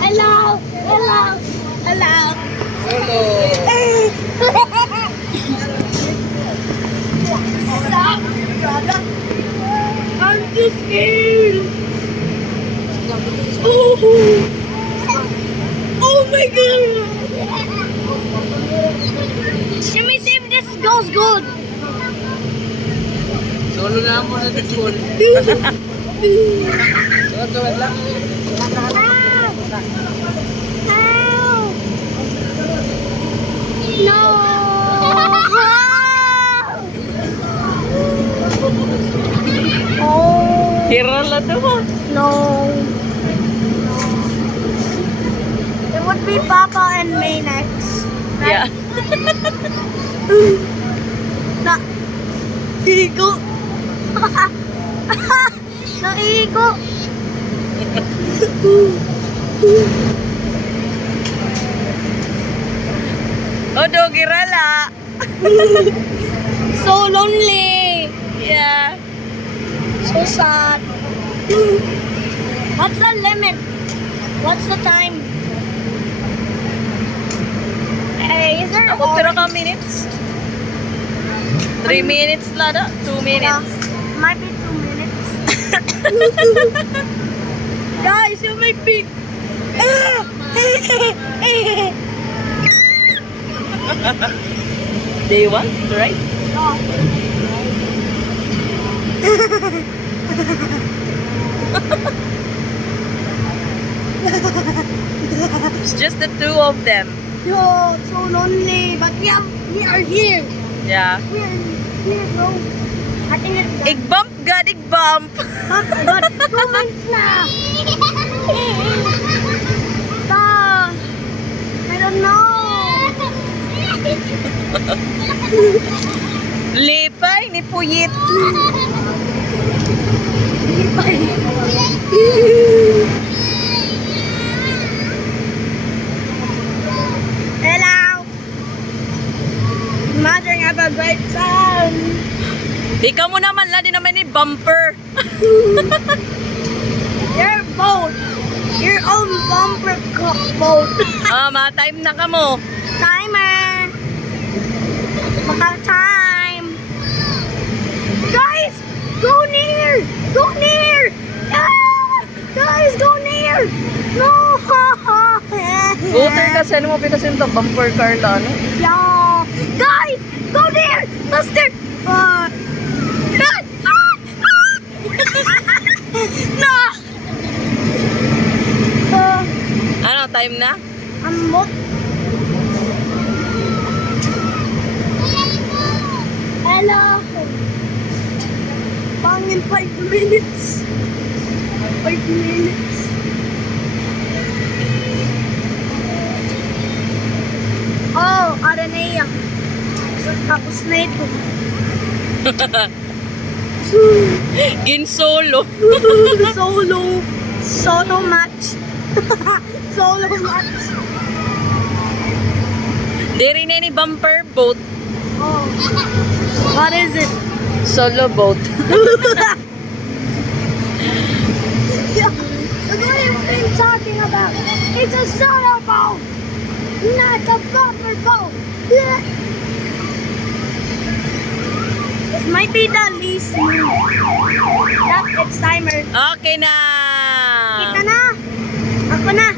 Hello! Hello! Hello! Solo. Stop! I'm too scared! Oh! Oh my god! Let me see if this goes good! Solo na ako sa Bicol. Suwat lang. Ow! Ow! No! Oh! Hiral na ito mo. No. It would be Papa and May next. Yeah. Na. Igo. Naigo. Oh, doggy rala. So lonely. Yeah. So sad. What's the limit? What's the time? Hey, is there Ako, pero ka minutes? 3 minutes lada? 2 minutes? Might be 2 minutes. Guys, you might be. Day 1, right? It's just the two of them. Yo, so lonely. But we are here. Yeah. We are here, bro. I think it's done. Igbump god, igbump. But 2 months na. I don't know. Lipay ni Puyit. Hello. Imagine have a great time. Ikaw mo naman, la, di naman ni bumper. Your boat. Your own bumper boat. Ma-time na ka mo. Timer. Maka-time. Guys, go near. Go near. Ah! Guys, go near. No. Buter kasi, ano mo pitasin to? Bumper car la, ano? Yeah. Guys, go near. Faster. No. Ano, time na? Ambot. Hello. Pangin 5 minutes. 5 minutes. Oh, ada na yan. Tapos na ito. Gin solo. Solo. Solo match. Solo match. Diri na ni bumper boat. Oh. What is it? Solo boat. Yeah. What have you been talking about? It's a solo boat, not a bumper boat. Yeah. This might be the least move. That it's timer. Okay na. Kita na. Ako na.